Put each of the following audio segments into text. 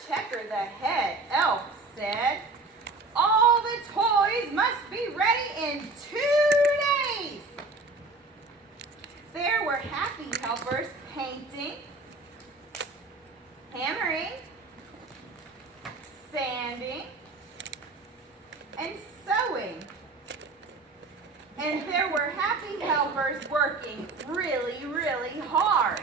Woodchecker, the head elf, said, "All the toys must be ready in 2 days." There were happy helpers painting, hammering, sanding, and sewing. And there were happy helpers working really, really hard.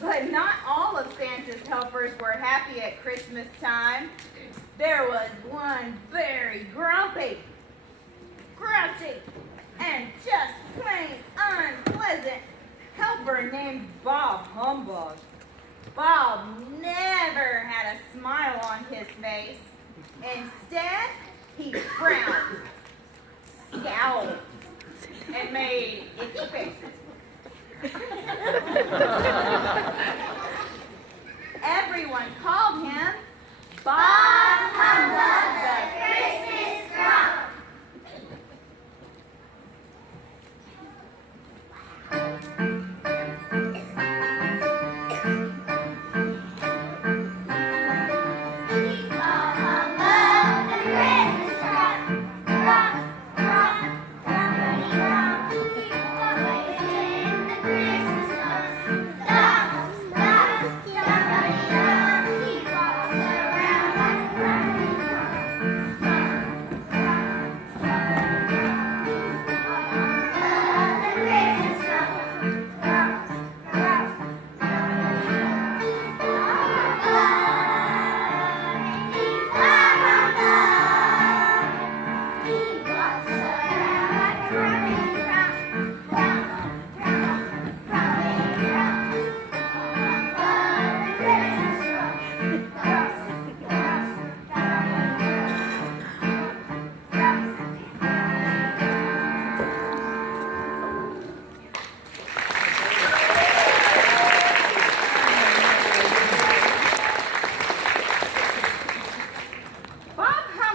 But not all of Santa's helpers were happy at Christmas time. There was one very grumpy, grouchy, and just plain unpleasant helper named Bob Humbug. Bob never had a smile on his face. Instead, he frowned, scowled, and made icky faces. Everyone called him Bob Humbug, the Christmas Grump.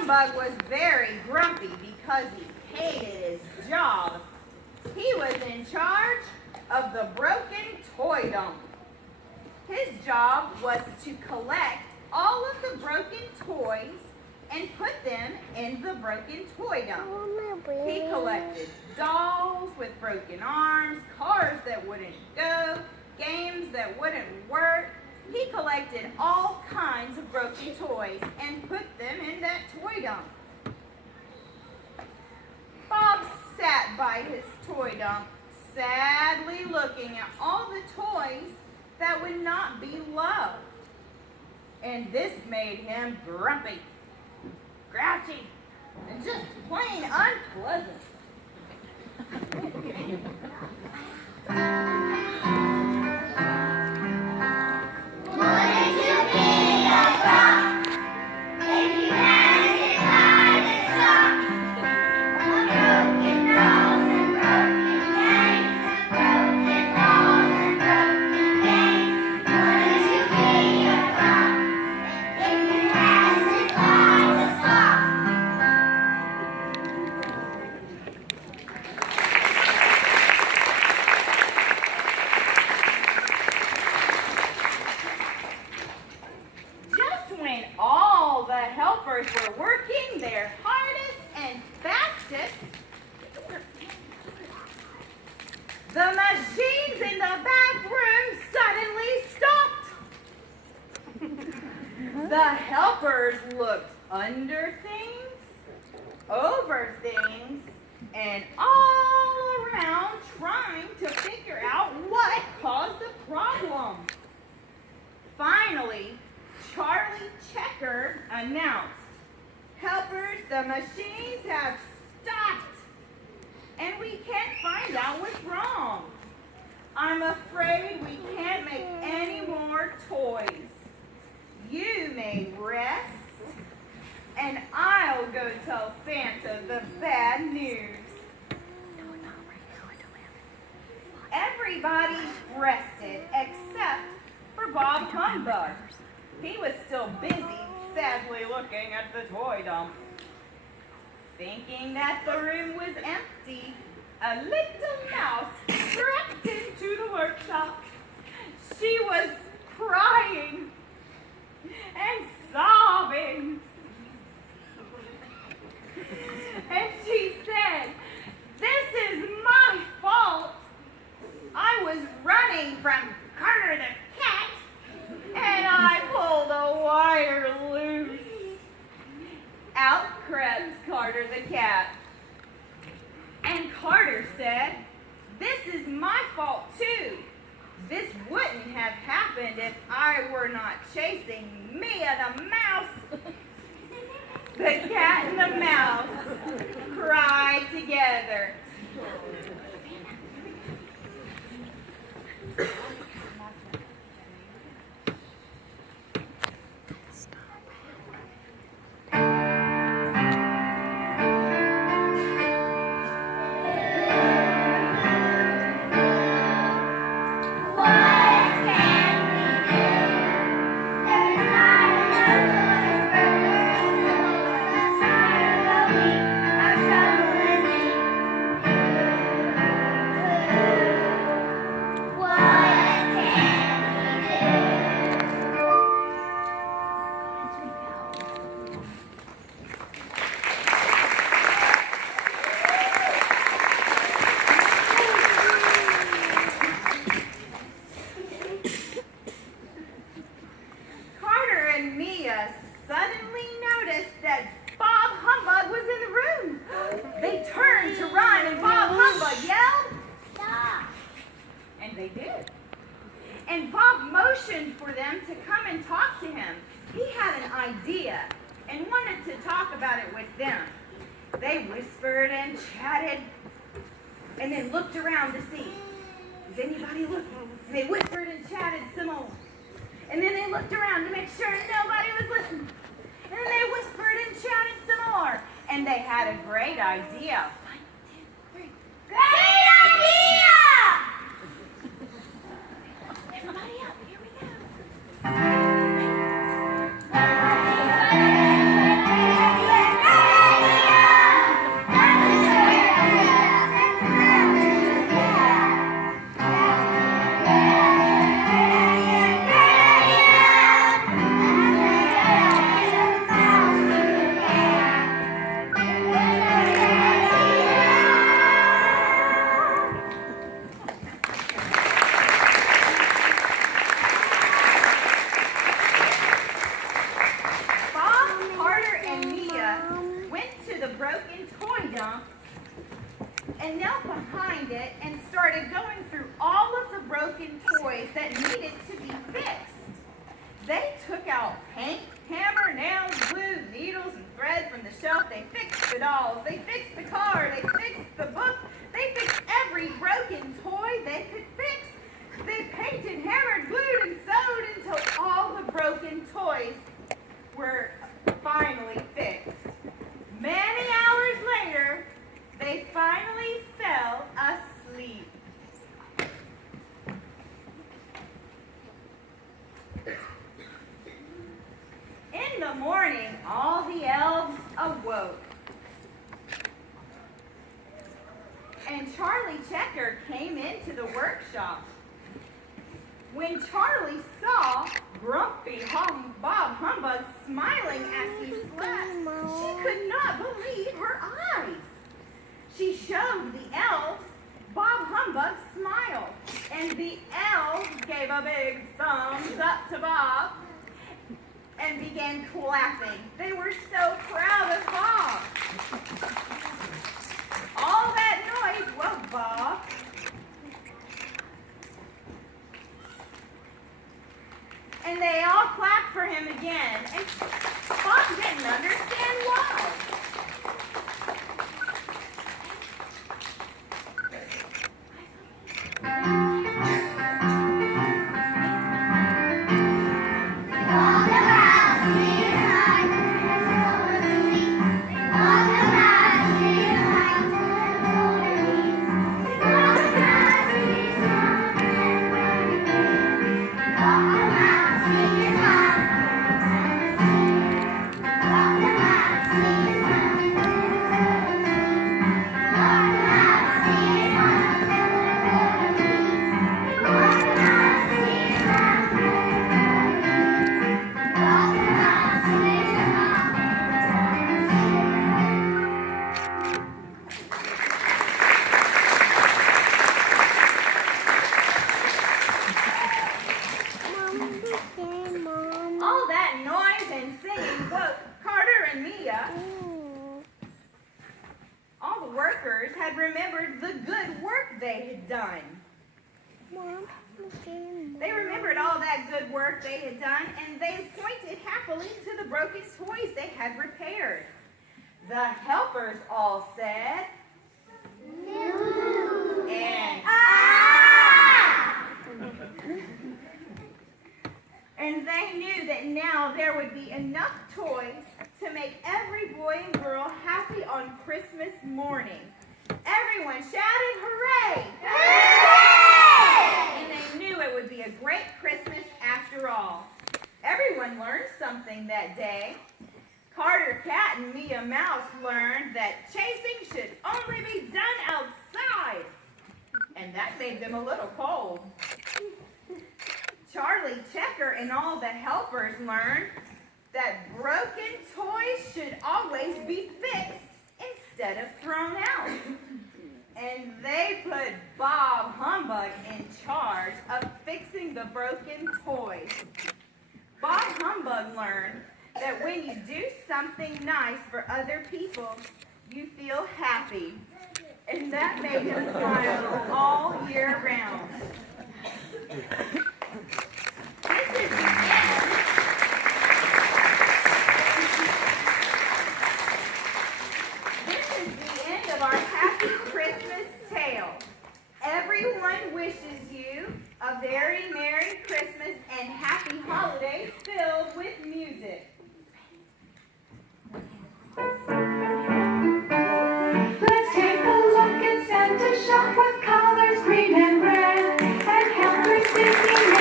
Humbug was very grumpy because he hated his job. He was in charge of the broken toy dump. His job was to collect all of the broken toys and put them in the broken toy dump. He collected dolls with broken arms, cars that wouldn't go, games that wouldn't work. He collected all kinds of broken toys and put them in that toy dump. Bob sat by his toy dump, sadly looking at all the toys that would not be loved. And this made him grumpy, grouchy, and just plain unpleasant. Were working their hardest and fastest, the machines in the back room suddenly stopped. The helpers looked under things, over things, and all around trying to figure out what caused the problem. Finally, Charlie Checker announced, "Helpers, the machines have stopped, and we can't find out what's wrong. I'm afraid we can't make any more toys. You may rest, and I'll go tell Santa the bad news." Everybody rested except for Bob Humbug. He was still busy, sadly looking at the toy dump. Thinking that the room was empty, a little mouse crept into the workshop. She was crying and sobbing. And she said, "This is my fault. I was running from Carter the cat, and I pulled a wire loose." Out crept Carter the cat. And Carter said, "This is my fault too. This wouldn't have happened if I were not chasing Mia the mouse." The cat and the mouse cried together. Suddenly noticed that Bob Humbug was in the room. They turned to run, and Bob Humbug yelled, "Stop!" And they did. And Bob motioned for them to come and talk to him. He had an idea and wanted to talk about it with them. They whispered and chatted and then looked around to see, is anybody looking? And they whispered and chatted some more. And then they looked around to make sure nobody was listening. And then they whispered and chatted some more. And they had a great idea. 1, 2, 3. Great idea! Everybody up, here we go. And knelt behind it and started going through all of the broken toys that needed to be fixed. They took out paint, hammer, nails, glue, needles, and thread from the shelf. They fixed the dolls. They fixed the car. They fixed the book. They fixed every broken toy they could fix. They painted, hammered, glued, and sewed until all the broken toys were finally fixed. Many hours later, they finally fell asleep. In the morning, all the elves awoke. And Charlie Checker came into the workshop. When Charlie saw grumpy Bob Humbug smiling as he slept, she could not believe her eyes. She showed the elves Bob Humbug's smile, and the elves gave a big thumbs up to Bob, and began clapping. They were so proud of Bob. All that noise woke Bob. And they all clapped for him again. And Bob didn't understand why. All that noise and singing woke Carter and Mia. All the workers had remembered the good work they had done. They remembered all that good work they had done, and they pointed happily to the broken toys they had repaired. The helpers all said, "No," and "Ah!" And they knew that now there would be enough toys to make every boy and girl happy on Christmas morning. Everyone shouted, "Hooray! Hooray!" And they knew it would be a great Christmas after all. Everyone learned something that day. Carter Cat and Mia Mouse learned that chasing should only be done outside. And that made them a little cold. Charlie Checker and all the helpers learned that broken toys should always be fixed instead of thrown out. And they put Bob Humbug in charge of fixing the broken toys. Bob Humbug learned that when you do something nice for other people, you feel happy. And that made him smile all year round. This is the end of our Happy Christmas tale. Everyone wishes you a very Merry Christmas and Happy Holidays filled with music. Let's take a look at Santa's shop with colors green and red, and helpers singing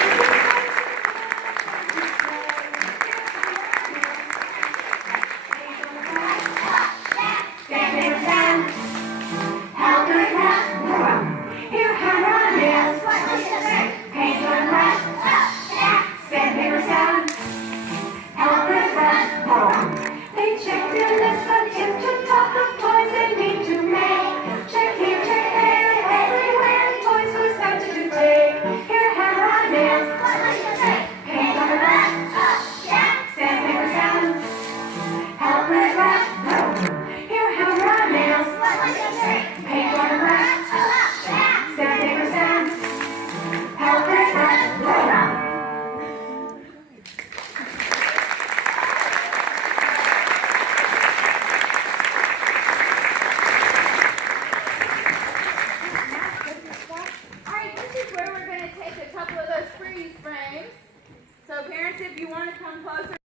So parents, if you want to come closer.